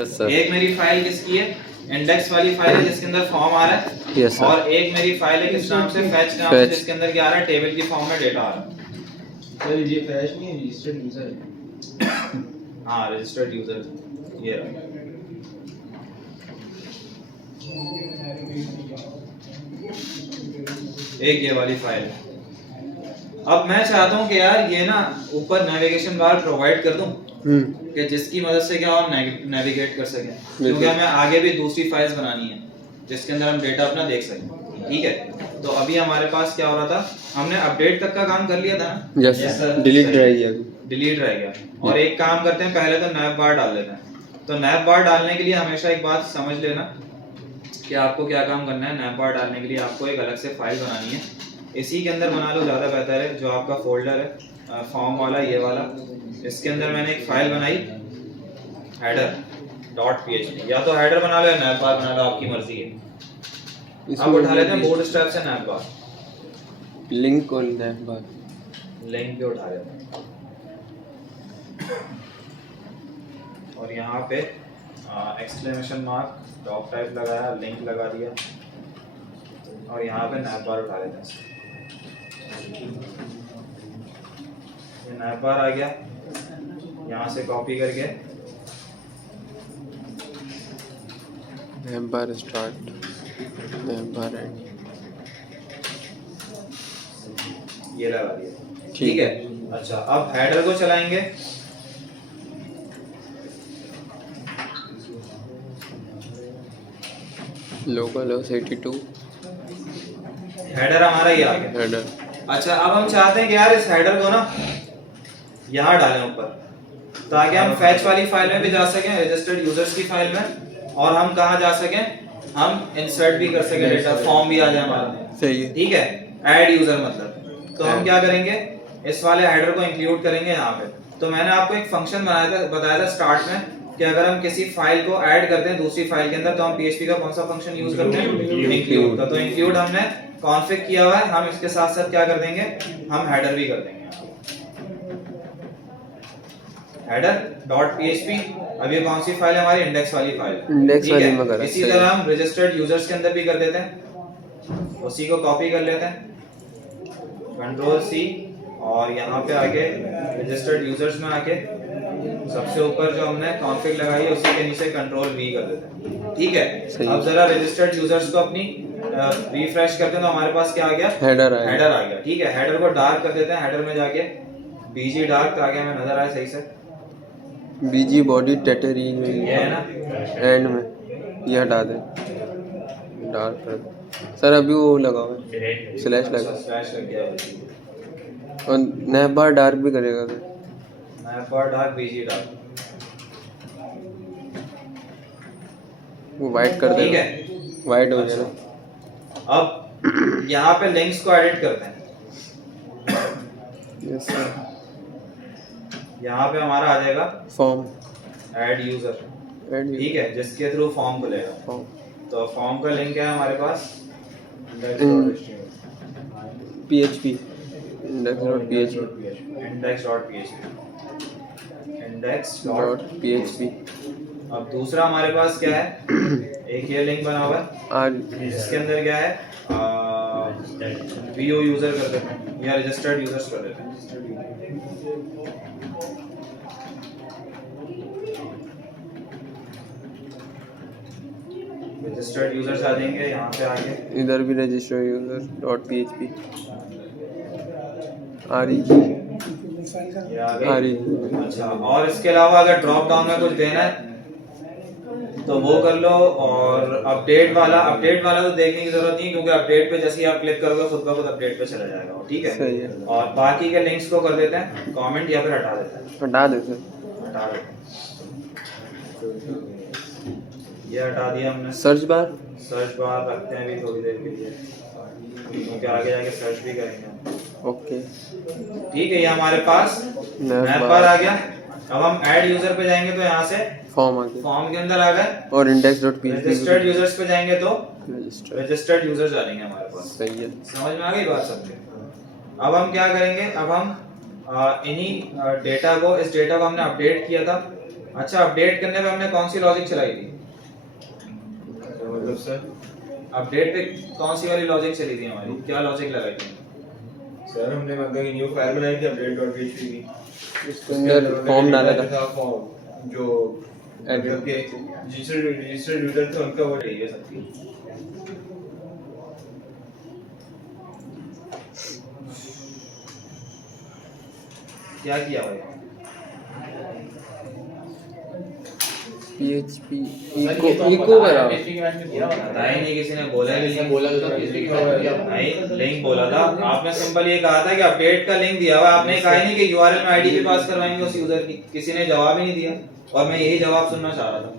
एक मेरी फाइल किसकी है, इंडेक्स वाली फाइल है जिसके अंदर फॉर्म आ रहा है। Yes, sir. और एक मेरी फाइल है किस नाम से, फैच नाम से, जिसके अंदर क्या आ रहा है, टेबल की फॉर्म में डेटा आ रहा है। सर ये फैच नहीं है, रजिस्टर्ड यूजर है। हाँ रजिस्टर्ड यूजर ये रहा। एक ये वाली फाइल है। अब मैं चाहता हूँ कि यार ये ना ऊपर नेविगेशन बार प्रोवाइड कर दूं कि जिसकी मदद से क्या हम नेविगेट कर सकें, क्योंकि हमें आगे भी दूसरी फाइल्स बनानी है जिसके अंदर हम डेटा अपना देख सकें। ठीक है, तो अभी हमारे पास क्या हो रहा था, हमने अपडेट तक का काम कर लिया था ना। यस सर, डिलीट रह गया अभी, डिलीट रह गया। और एक काम करते हैं, पहले तो नैप बार डाल लेते हैं। तो नैप बार डालने के लिए हमेशा एक बात समझ लेना कि आपको क्या काम करना है। नैप बार डालने के लिए आपको एक अलग से फाइल बनानी है, इसी के अंदर बना लो ज़्यादा बेहतर है। जो आपका फोल्डर है फॉर्म वाला, ये वाला, इसके अंदर मैंने एक फाइल बनाई header.php। या तो हेडर बना लो या नैप बार बना लो, आपकी मर्जी है। अब उठा लेते हैं बूट स्ट्रैप से नैप बार, लिंक और नैप बार, लिंक पे उठा लेते हैं और यहाँ पे एक्सक्लेमेशन मार्क डॉक टाइप लगाया, लिंक लगा दिया और यहाँ पे नैप बार उठा लेते हैं। ये नैप बार आ गया, यहाँ से कॉपी करके nap bar start, nap bar and, ये लगा दिया। ठीक है, अच्छा अब हेडर को चलाएंगे। लोकल होस्ट 82 हेडर हमारा ये आ गया हेडर। अच्छा अब हम चाहते हैं कि यार इस हेडर को ना यहाँ डालें ऊपर, ताकि हम फैच वाली फाइल में भी जा सकें, रजिस्टर्ड यूजर्स की फाइल में, और हम कहाँ जा सकें, हम इंसर्ट भी कर सकें डेटा, फॉर्म भी आ जाए हमारा। सही है, ठीक है, ऐड यूजर मतलब। तो हम क्या करेंगे, इस वाले हेडर को इंक्लूड करेंगे यहाँ पे। तो मैंने आपको एक फंक्शन बताया था स्टार्ट में कि अगर हम किसी फाइल को ऐड करते हैं दूसरी फाइल के अंदर, तो हम PHP का कौन सा फंक्शन यूज करते हैं, इंक्लूड का। तो इंक्लूड हमने कॉन्फ़िग किया हुआ है, हम इसके साथ साथ क्या कर देंगे, हम हेडर भी कर देंगे। header.php। अब ये कौन सी फाइल है हमारी, इंडेक्स वाली फाइल, इंडेक्स वाली में करा। इसी तरह हम रजिस्टर्ड यूजर्स के अंदर भी कर देते हैं, उसी को कॉपी कर लेते हैं, Ctrl+C, और यहाँ पे आके रजिस्टर्ड यूजर्स में आके सबसे ऊपर जो हमने कॉन्फ़िग लगाई है उसी के नीचे Ctrl+V कर देते हैं। ठीक है, अब जरा रजिस्टर्ड यूजर्स को अपनी रिफ्रेश करते हैं तो हमारे पास क्या आ गया, हेडर आ गया। ठीक है, हेडर को डार्क कर देते हैं, हेडर में जाके BG डार्क ताकि हमें नजर आए सही से। बीजी बॉडी टेटरीन में ये है ना, एंड में ये हटा दे, डार्क कर दे सर। अभी वो लगा हुआ है, स्लैश लगा, स्लैश लग गया। और नैप बार डार्क भी करेगा सर, नैप बार डार्क, BG डार्क, वो वाइट कर ठीक देगा, है, वाइट हो जाएगा। अब यहाँ पे लिंक्स को एडिट करते हैं। यस सर, यहाँ पे हमारा आ जाएगा फॉर्म ऐड यूजर, एंड ठीक है, जिसके थ्रू फॉर्म खुलेगा। फॉर्म, तो फॉर्म का लिंक है हमारे पास PHP index.php index.php। अब दूसरा हमारे पास क्या है, एक ये लिंक बना हुआ है जिसके अंदर क्या है, VO यूजर कर देते हैं या रजिस्टर्ड यूजर्स कर देते हैं। रजिस्टर्ड यूजर्स आ जाएंगे यहाँ पे आगे, इधर भी रजिस्टर यूजर डॉट PHP आ रही, ये आ आ गई। रही। अच्छा, और इसके अलावा अगर ड्रॉप डाउन में कुछ देना है तो वो कर लो। और अपडेट वाला तो देखने की जरूरत नहीं, क्योंकि अपडेट पे जैसे ही आप क्लिक करोगे खुद का खुद अपडेट पे चला जाएगा वो। ठीक है, सही है। और बाकी के लिंक्स को कर देते हैं कमेंट या फिर हटा देते हैं, हटा दे सर, हटा देते हैं। ये हटा दिया हमने। सर्च बार रखते हैं अभी थोड़ी देर के लिए, क्योंकि आगे जाके सर्च भी करेंगे। ओके, ठीक है, ये हमारे पास नैप बार आ गया। अब हम ऐड यूजर पे जाएंगे तो यहाँ से फॉर्म आ गया, फॉर्म के अंदर आ गए, और index.php रजिस्टर्ड यूजर्स पे जाएंगे तो रजिस्टर। रजिस्टर्ड यूजर्स आ जाएंगे हमारे पास। सही है, समझ में आ गई बात सबके। अब हम क्या करेंगे, अब हम इन्हीं डेटा को, इस डेटा को हमने अपडेट किया था अच्छा, अपडेट करने पे हमने कौन सी लॉजिक चलाई थी? मतलब सर अपडेट पे कौन सी वाली लॉजिक चली थी हमारी? क्या लॉजिक लगाई थी? सर हमने मतलब न्यू फाइल बनाई थी update.php की, उसके अंदर फॉर्म डाला था फॉर्म जो मतलब के रजिस्टर्ड यूजर थे उनका वो ठीक है सबकी। क्या किया भाई? PHP सर, इको ये तो हम इको बता रहे करा हैं, PHP के मैच में दिया हुआ था। बताया ही नहीं, किसी ने बोला ही नहीं। बोला तो था PHP के मैच में दिया हुआ था। नहीं, लिंक बोला था आपने, सिंपल ये कहा था कि अपडेट का लिंक दिया हुआ है। आपने कहा ही नहीं कि यूआरएल में आईडी भी पास करवाएंगे उस यूजर की। किसी ने जवाब ही नहीं दिया और मैं यही जवाब सुनना चाह रहा था।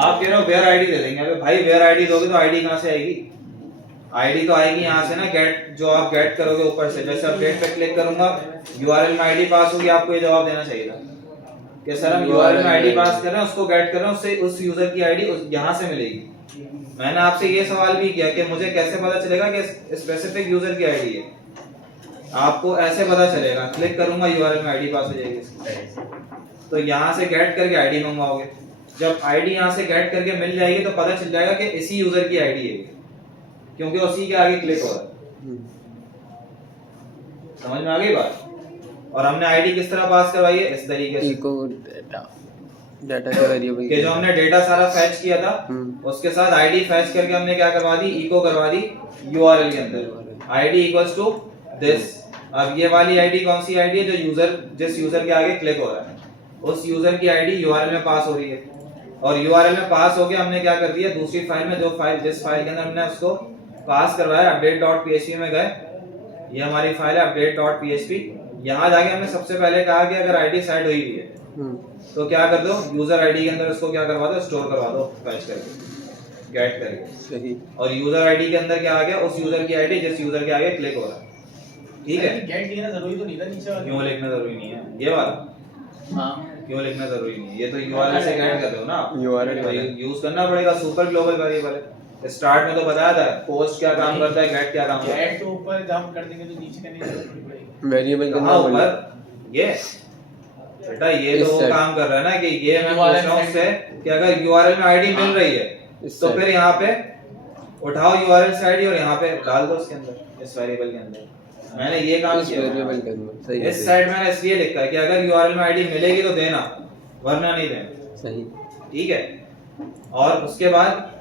आप कह रहे हो वेयर आईडी दे देंगे। अरे भाई, वेयर आईडी दोगे तो आईडी कहां से आएगी? आईडी तो आएगी यहाँ से ना, गेट जो आप गेट करोगे ऊपर से। जैसे अपडेट पे क्लिक करूंगा, यूआरएल में आईडी पास होगी, आपको ये जवाब देना चाहिए था कि सर हम यूआरएल में आईडी पास कर रहे हैं, उसको गेट कर रहे हैं, उससे उस यूजर की आईडी यहाँ से मिलेगी। मैंने आपसे ये सवाल भी किया कि मुझे कैसे पता चलेगा कि स्पेसिफिक यूजर की आईडी है? आपको ऐसे पता चलेगा, क्लिक करूंगा यूआरएल में आईडी पास हो जाएगी इसकी। तो यहाँ से गेट करके आईडी मंगवाओगे। जब आईडी यहाँ से गेट करके मिल जाएगी तो पता चल जाएगा कि इसी यूजर की आईडी है, क्योंकि उसी के आगे क्लिक हो रहा है। समझ में आ गई बात? और हमने आईडी किस तरह पास करवाई है? इस तरीके से इको डाटा के वेरिएबल कि जो हमने डेटा सारा फैच किया था उसके साथ आईडी फैच करके हमने क्या करवा दी? इको करवा दी यूआरएल के अंदर। ID equals to this. अब ये वाली आईडी कौन सी आईडी है? जो यूजर, जिस यूजर के आगे क्लिक हो रहा है, उस यूजर की आईडी यूआरएल में पास हो रही है। और यूआरएल में पास होके हमने क्या कर दिया? दूसरी फाइल में, जो फाइल जिस फाइल के अंदर हमने उसको पास करवाया, update.php में गए। ये हमारी फाइल है update.php। यहाँ जाके हमने सबसे पहले कहा कि अगर आईडी सेट हुई हुई है तो क्या कर दो? यूजर आईडी के अंदर उसको क्या करवा दो? स्टोर करवा दो फैच करके, गेट करके। सही। और यूजर आईडी के अंदर क्या आ गया? उस यूजर की आईडी जिस यूजर के आगे क्लिक हो रहा है। ठीक है? गेट लिखना जरूरी तो नहीं था नीचे वाला? क्यों लिखना जरूरी नहीं है? ये वाला हाँ, क्यों लिखना जरूरी नहीं है? ये तो यूआरएल से गेट कर रहे हो ना आप। URL तो यूज करना पड़ेगा। सुपर ग्लोबल वेरिएबल है। स्टार्ट में तो बताया था पोस्ट क्या काम करता है, गेट क्या काम करता है। गेट तो ऊपर जंप कर देंगे तो नीचे करने की जरूरत नहीं पड़ेगी। वेरिएबल के कहाँ नाम ऊपर? ये बेटा, ये इस तो वो side। काम कर रहा है ना कि ये मैं पूछ रहा हूँ उससे कि अगर यूआरएल में आईडी मिल रही है इस तो side। फिर यहाँ पे उठाओ यूआरएल से आईडी और यहाँ पे डाल दो उसके अंदर, इस वेरिएबल के अंदर। मैंने ये काम इस किया वेरिएबल के अंदर सही है। इस साइड मैंने इसलिए लिखा है कि अगर यूआरएल में आईडी मिलेगी तो देना, वरना नहीं देना। सही। ठीक है? और उसके बाद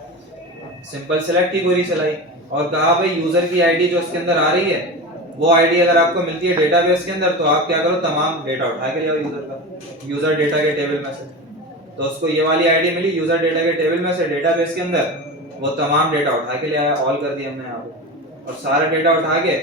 सिंपल सेलेक्ट की क्वेरी चलाई और कहा भाई यूजर की आईडी जो उसके अंदर आ रही है, वो आईडी अगर आपको मिलती है डेटाबेस के अंदर तो आप क्या करो? तमाम डेटा उठा के ले आओ यूजर का, यूजर डेटा के टेबल में से। तो उसको ये वाली आईडी मिली यूजर डेटा के टेबल में से, डेटाबेस के अंदर। वो तमाम डेटा उठा के ले आया, ऑल कर दिया हमने यहाँ पे। और सारा डेटा उठा के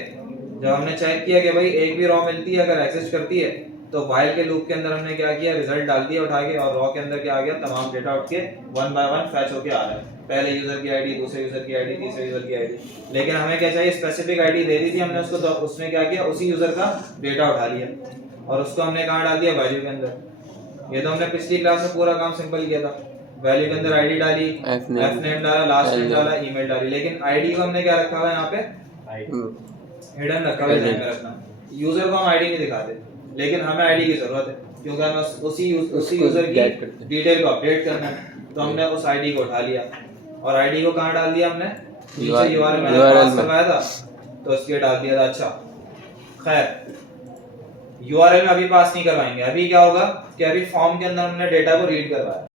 जब हमने चेक किया कि भाई एक भी रॉ मिलती है, अगर एग्जिस्ट करती है, तो व्हाइल के लूप के अंदर हमने क्या किया? रिजल्ट डाल दिया उठा के, और रॉ के अंदर क्या आ गया? तमाम डेटा उठ के 1 बाय 1 फैच होके आ रहा है। पहले यूजर की आईडी, दूसरे यूजर की आईडी, तीसरे यूजर की आईडी। लेकिन हमें क्या चाहिए? स्पेसिफिक आईडी दे दी थी हमने उसको, तो उसने क्या किया? उसी यूजर का डेटा उठा लिया और उसको हमने कहाँ डाल दिया? वैल्यू के अंदर। ये तो हमने पिछली क्लास में पूरा काम सिंपल किया था। वैल्यू के अंदर आईडी डाली, एफ नेम डाला, लास्ट नेम डाला, ईमेल डाली। लेकिन आईडी को हमने क्या रखा हुआ है यहाँ पे? हिडन रखा हुआ है, ध्यान में रखना। यूजर को हम आईडी नहीं दिखाते, लेकिन हमें आईडी की जरूरत है क्योंकि हमें उसी यूजर की डिटेल को अपडेट करना है। तो हमने उस आईडी को उठा लिया और आईडी को कहाँ डाल दिया हमने? नीचे यूआरएल में पास करवाया था तो इसके डाल दिया था। अच्छा, खैर यूआरएल में अभी पास नहीं करवाएंगे। अभी क्या होगा कि अभी फॉर्म के अंदर हमने डेटा को रीड करवाया।